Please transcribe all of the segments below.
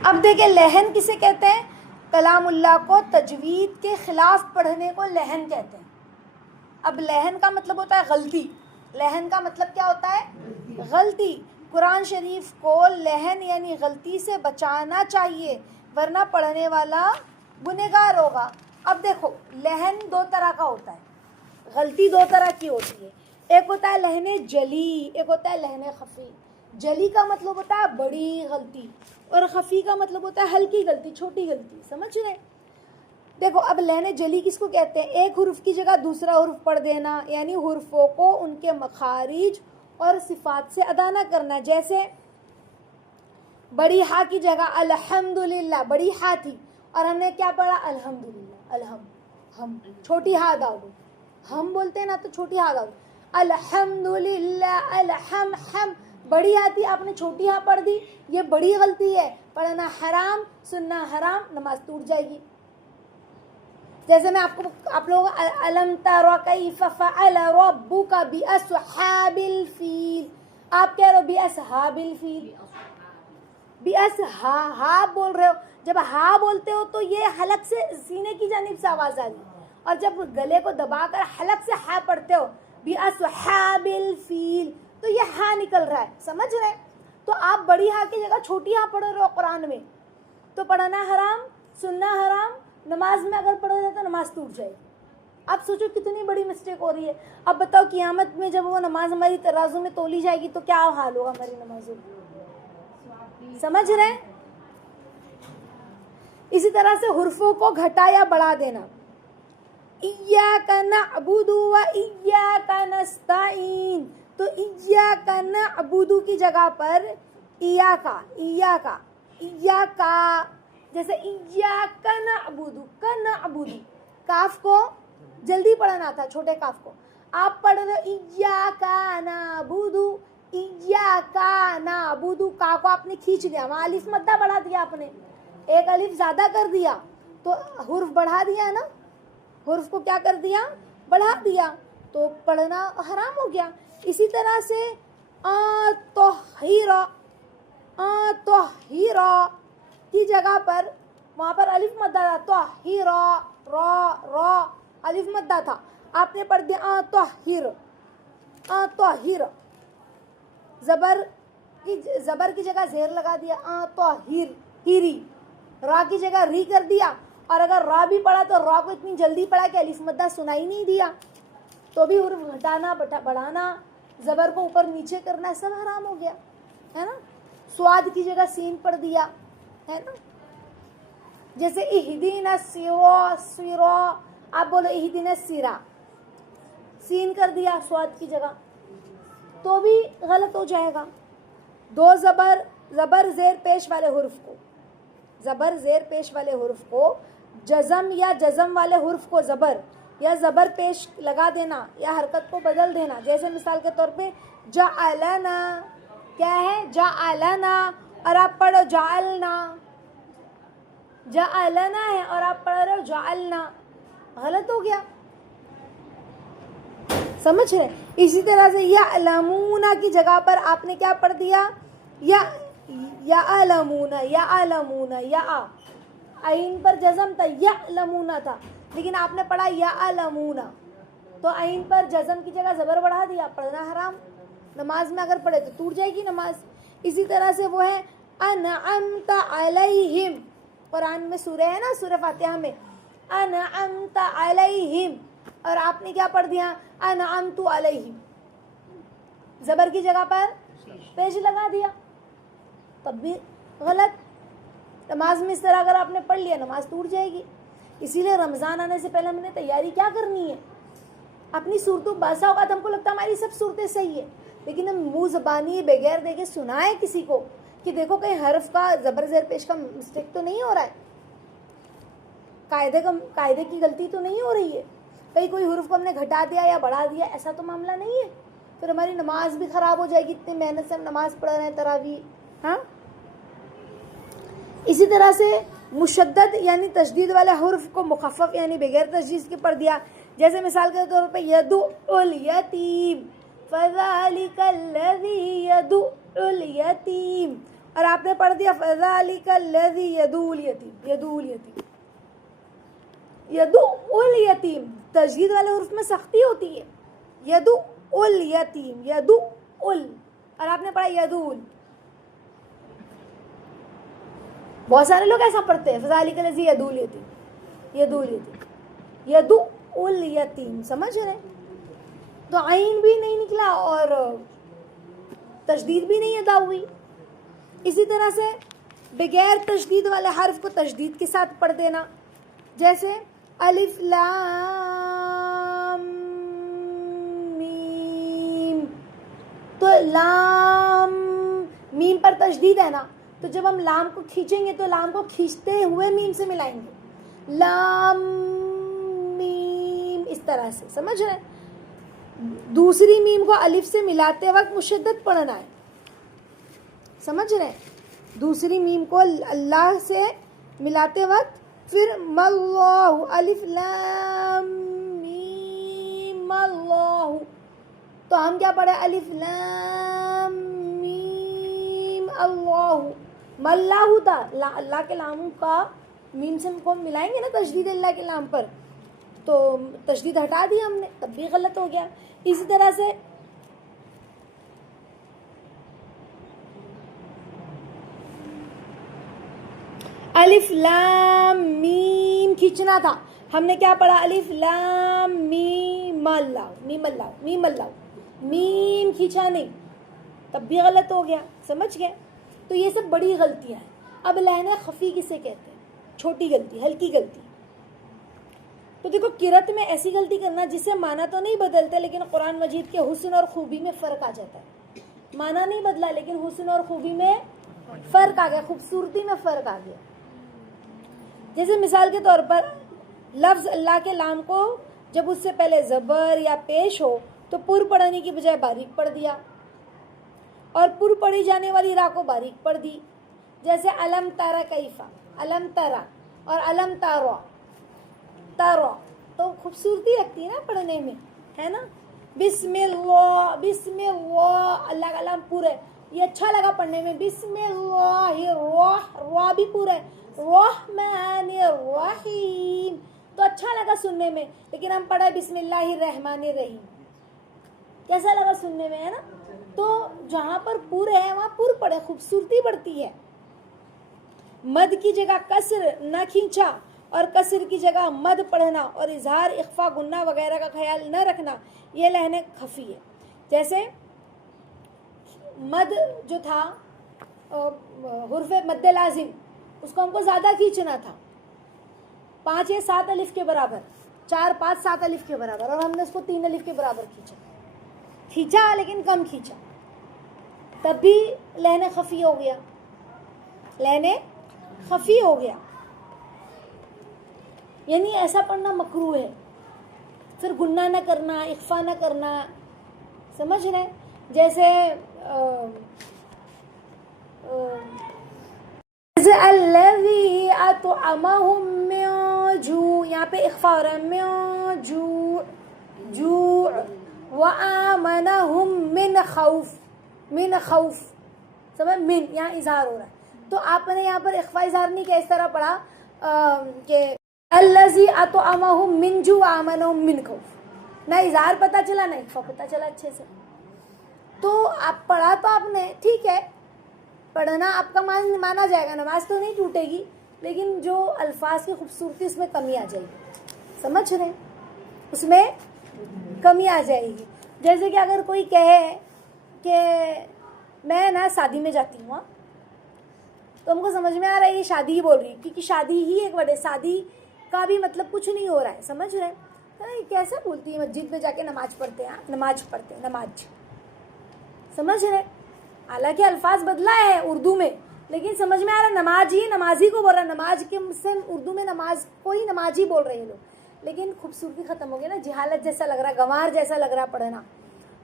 اب دیکھیں لہن کسے کہتے ہیں؟ کلام اللہ کو تجوید کے خلاف پڑھنے کو لہن کہتے ہیں. اب لہن کا مطلب ہوتا ہے غلطی. لہن کا مطلب کیا ہوتا ہے؟ غلطی. قرآن شریف کو لہن یعنی غلطی سے بچانا چاہیے ورنہ پڑھنے والا گنہگار ہوگا. اب دیکھو لہن دو طرح کا ہوتا ہے, غلطی دو طرح کی ہوتی ہے. ایک ہوتا ہے لہن جلی, ایک ہوتا ہے لہن خفی. جلی کا مطلب ہوتا ہے بڑی غلطی اور خفی کا مطلب ہوتا ہے ہلکی غلطی, چھوٹی غلطی. سمجھ رہے؟ دیکھو اب لہن جلی کس کو کہتے ہیں؟ ایک حرف کی جگہ دوسرا حرف پڑھ دینا, یعنی حرفوں کو ان کے مخارج اور صفات سے ادا نہ کرنا. جیسے بڑی ہا کی جگہ الحمدللہ, بڑی ہا تھی اور ہم نے کیا پڑھا؟ الحمدللہ. ہم چھوٹی ہا ادا ہو, ہم بولتے ہیں نا تو چھوٹی ہا ادا ہو. الحمدللہ ہم بڑی ہا تھی, آپ نے چھوٹی ہا پڑھ دی, یہ بڑی غلطی ہے. پڑھنا حرام, سننا حرام, نماز ٹوٹ جائے گی. جیسے میں آپ لوگوں الم تر کیف فعل ربک باصحاب الفیل, آپ کہہ رہے ہو باصحاب الفیل, باصحاب بول رہے ہو. جب ہا بولتے ہو تو یہ حلق سے سینے کی جانب سے آواز آ رہی ہے, اور جب گلے کو دبا کر حلق سے ہا پڑھتے ہو باصحاب الفیل تو یہ ہا نکل رہا ہے. سمجھ رہے؟ تو آپ بڑی ہا کی جگہ چھوٹی ہا پڑھ رہے ہو قرآن میں, تو پڑھنا حرام, سننا حرام. نماز میں اگر پڑھ رہے تو نماز ٹوٹ جائے گی. اب سوچو کتنی بڑی مسٹیک ہو رہی ہے. اب بتاؤ قیامت میں جب وہ نماز ہماری ترازو میں تولی جائے گی تو کیا حال ہوگا ہماری نمازوں کا؟ سمجھ رہے ہیں؟ اسی طرح سے حرفوں کو گھٹا یا بڑھا دینا. ایاک نعبد و ایاک نستعین, تو ایاک نعبد کی جگہ پر ایاکا, جیسے ایاک نعبد, نعبد کاف کو جلدی پڑھنا تھا, چھوٹے کاف کو. آپ پڑھ رہے ہو ایاک نعبد, ایاک نعبد, کا کو آپ نے کھینچ لیا, وہاں الف مدہ بڑھا دیا, آپ نے ایک الف زیادہ کر دیا تو حرف بڑھا دیا نا, حرف کو کیا کر دیا؟ بڑھا دیا, تو پڑھنا حرام ہو گیا. اسی طرح سے طہیر کی جگہ پر وہاں پر الف مدہ تھا, طہیر را الف مدہ تھا, آپ نے پڑھ دیا طہیر. زبر کی جگہ زیر لگا دیا, طہیر, ہیری. را کی جگہ ری کر دیا, اور اگر را بھی پڑھا تو را کو اتنی جلدی پڑھا کہ الف مدہ سنائی نہیں دیا, تو بھی حرف گھٹانا بڑھانا, زبر کو اوپر نیچے کرنا, سب حرام ہو گیا ہے نا. سواد کی جگہ سین پڑھ دیا ہے نا. جیسے اہدینا الصراط, آپ بولو اہدینا الصراط, سین کر دیا سواد کی جگہ, تو بھی غلط ہو جائے گا. دو زبر زیر پیش والے حرف کو جزم یا جزم والے حرف کو زبر یا زبر پیش لگا دینا یا حرکت کو بدل دینا. جیسے مثال کے طور پہ جعلنا, کیا ہے؟ جعلنا, اور آپ پڑھو جعلنا ہے اور آپ پڑھ رہے ہو جعلنا, غلط ہو گیا. سمجھ رہے؟ اسی طرح سے یعلمون کی جگہ پر آپ نے کیا پڑھ دیا؟ یعلمون, عین پر جزم تھا, یعلمون تھا, لیکن آپ نے پڑھا یعلمون, تو عین پر جزم کی جگہ زبر بڑھا دیا, پڑھنا حرام. نماز میں اگر پڑھے تو ٹوٹ جائے گی نماز. اسی طرح سے وہ ہے انعمت علیہم, قرآن میں سورہ ہے نا, سورہ فاتحہ میں انعمت علیہم, اور آپ نے کیا پڑھ دیا؟ انعمت علیہم, زبر کی جگہ پر پیش لگا دیا, تب بھی غلط. نماز میں اس طرح اگر آپ نے پڑھ لیا نماز ٹوٹ جائے گی. اسی لیے رمضان آنے سے پہلے ہم نے تیاری کیا کرنی ہے؟ اپنی صورتوں, باسا اوقات ہم کو لگتا ہے ہماری سب صورتیں صحیح ہیں, لیکن ہم منہ زبانی بغیر دیکھے سنائیں کسی کو کہ دیکھو کہیں حرف کا زبر زیر پیش کا مسٹیک تو نہیں ہو رہا ہے, قاعدے کی غلطی تو نہیں ہو رہی ہے, کہیں کوئی حرف کو ہم نے گھٹا دیا یا بڑھا دیا, ایسا تو معاملہ نہیں ہے. پھر ہماری نماز بھی خراب ہو جائے گی, اتنی محنت سے ہم نماز پڑھ رہے ہیں تراویح. ہاں, اسی طرح سے مشدد یعنی تشدید والے حرف کو مخفف یعنی بغیر تشدید کے پڑھ دیا. جیسے مثال کے طور پہ یدعو الیتیم, فذلک الذی یدعو الیتیم, اور آپ نے پڑھ دیا فذالک الذی یدعو الیتیم، یدعو الیتیم، یدعو الیتیم، تشدید والے حروف میں سختی ہوتی ہے، یدعو الیتیم، یدعو ال، اور آپ نے پڑھا یدعو. بہت سارے لوگ ایسا پڑھتے ہیں فذالک الذی یدعو الیتیم، یدعو الیتیم، یدعو الیتیم، سمجھ رہے؟ تو عین بھی نہیں نکلا اور تشدید بھی نہیں ادا ہوئی. اسی طرح سے بغیر تشدید والے حرف کو تشدید کے ساتھ پڑھ دینا، جیسے الف لام میم. تو لام میم پر تشدید ہے نا، تو جب ہم لام کو کھینچیں گے تو لام کو کھینچتے ہوئے میم سے ملائیں گے، لام میم، اس طرح سے، سمجھ رہے ہیں؟ دوسری میم کو الف سے ملاتے وقت مشدد پڑھنا ہے، سمجھ رہے ہیں؟ دوسری میم کو اللہ سے ملاتے وقت پھر ماللہ، الف لام میم اللہ. تو ہم کیا پڑھے؟ الف لام میم اللہ، ماللہ تھا، اللہ کے لام کا میم سے کو ملائیں گے نا تشدید اللہ کے لام پر، تو تشدید ہٹا دی ہم نے، تب بھی غلط ہو گیا. اسی طرح سے الف لام میم کھینچنا تھا، ہم نے کیا پڑھا؟ الف لام میم اللہ، میم اللہ، میم اللہ، میم کھینچا نہیں، تب بھی غلط ہو گیا، سمجھ گئے؟ تو یہ سب بڑی غلطیاں ہیں. اب لہن خفی کسے کہتے ہیں؟ چھوٹی غلطی، ہلکی غلطی. تو دیکھو قرأت میں ایسی غلطی کرنا جس سے معنی تو نہیں بدلتے لیکن قرآن مجید کے حسن اور خوبی میں فرق آ جاتا ہے. معنی نہیں بدلا لیکن حسن اور خوبی میں فرق آ گیا، خوبصورتی میں فرق آ گیا. جیسے مثال کے طور پر لفظ اللہ کے لام کو جب اس سے پہلے زبر یا پیش ہو تو پر پڑھنے کی بجائے باریک پڑھ دیا، اور پر پڑھی جانے والی را کو باریک پڑھ دی. جیسے علم تارا کیفا، علم تارا اور علم تارا، تارا تو خوبصورتی لگتی ہے نا پڑھنے میں، ہے نا؟ بسم اللہ، بسم اللہ، اللہ کا نام پورا ہے، یہ اچھا لگا پڑھنے میں. بسم اللہ الرحمن بھی پورا ہے، رحمن الرحیم، تو اچھا لگا سننے میں. لیکن ہم پڑھے بسم اللہ الرحمن الرحیم، کیسا لگا سننے میں، ہے نا؟ تو جہاں پر پر ہے وہاں پر پڑھے، خوبصورتی بڑھتی ہے. مد کی جگہ کسر نہ کھینچا اور کسر کی جگہ مد پڑھنا اور اظہار، اخفا، گنہ وغیرہ کا خیال نہ رکھنا، یہ لہن خفی ہے. جیسے مد جو تھا حرف مد لازم، اس کو ہم کو زیادہ کھینچنا تھا، 5 یا 7 الف کے برابر، 4 5 7 الف کے برابر، اور ہم نے اس کو 3 الف کے برابر کھینچا لیکن کم کھینچا، تب بھی لہن خفی ہو گیا، لہن خفی ہو گیا. یعنی ایسا پڑھنا مکروہ ہے. پھر گنہ نہ کرنا، اخفا نہ کرنا، سمجھ رہے؟ جیسے الذی اطعمہم من جوع، یہاں پہ اخفا ہو رہا ہے، من جوع، جوع، وآمنہم من خوف، من خوف، سمجھ؟ من یہاں اظہار ہو رہا ہے، تو آپ نے یہاں پر اخفا اظہار نہیں کیا، اس طرح پڑھا کہ الذی اطعمہم من جوع وآمنہم من خوف، نہ اظہار پتہ چلا نہ اخفا پتہ چلا اچھے سے. تو آپ پڑھا تو آپ نے ٹھیک ہے، پڑھنا آپ کا مانا جائے گا، نماز تو نہیں ٹوٹے گی، لیکن جو الفاظ کی خوبصورتی اس میں کمی آ جائے گی، سمجھ رہے ہیں؟ اس میں کمی آ جائے گی. جیسے کہ اگر کوئی کہے کہ میں نا شادی میں جاتی ہوں، تو ہم کو سمجھ میں آ رہا ہے یہ شادی ہی بول رہی ہے، کیونکہ شادی ہی ایک ورڈ ہے، شادی کا بھی مطلب کچھ نہیں ہو رہا ہے، سمجھ رہے ہیں؟ کیسا بولتی ہے مسجد میں جا کے نماز پڑھتے ہیں، نماز پڑھتے ہیں، نماز، سمجھ رہے؟ حالانکہ الفاظ بدلا ہے اردو میں، لیکن سمجھ میں آ رہا ہے نماز ہی نمازی کو بول رہا ہے، نماز کے سے اردو میں نماز کو ہی نماز ہی بول رہے ہیں لوگ، لیکن خوبصورتی ختم ہو گئی نا، جہالت جیسا لگ رہا ہے، گنوار جیسا لگ رہا ہے پڑھنا.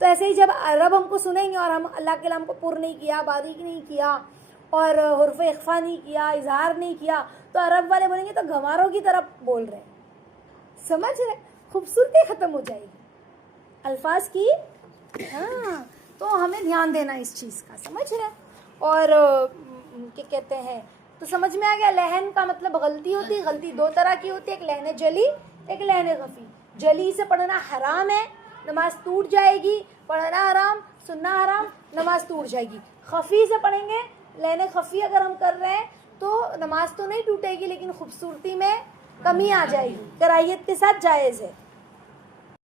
تو ایسے ہی جب عرب ہم کو سنیں گے اور ہم اللہ کے نام کو پر نہیں کیا، باریک نہیں کیا، اور حرف اخفا نہیں کیا، اظہار نہیں کیا، تو عرب والے بولیں گے تو گنواروں کی طرف بول رہے ہیں، سمجھ رہے؟ خوبصورتی ختم ہو جائے گی الفاظ کی. ہاں، تو ہمیں دھیان دینا اس چیز کا، سمجھ رہے؟ اور کہ کہتے ہیں تو سمجھ میں آ گیا لہن کا مطلب غلطی ہوتی ہے. غلطی دو طرح کی ہوتی ہے, ایک لہن جلی ایک لہن خفی. جلی سے پڑھنا حرام ہے, نماز ٹوٹ جائے گی, پڑھنا حرام, سننا حرام, نماز ٹوٹ جائے گی. خفی سے پڑھیں گے, لہن خفی اگر ہم کر رہے ہیں تو نماز تو نہیں ٹوٹے گی لیکن خوبصورتی میں کمی آ جائے گی, کراہیت کے ساتھ جائز ہے.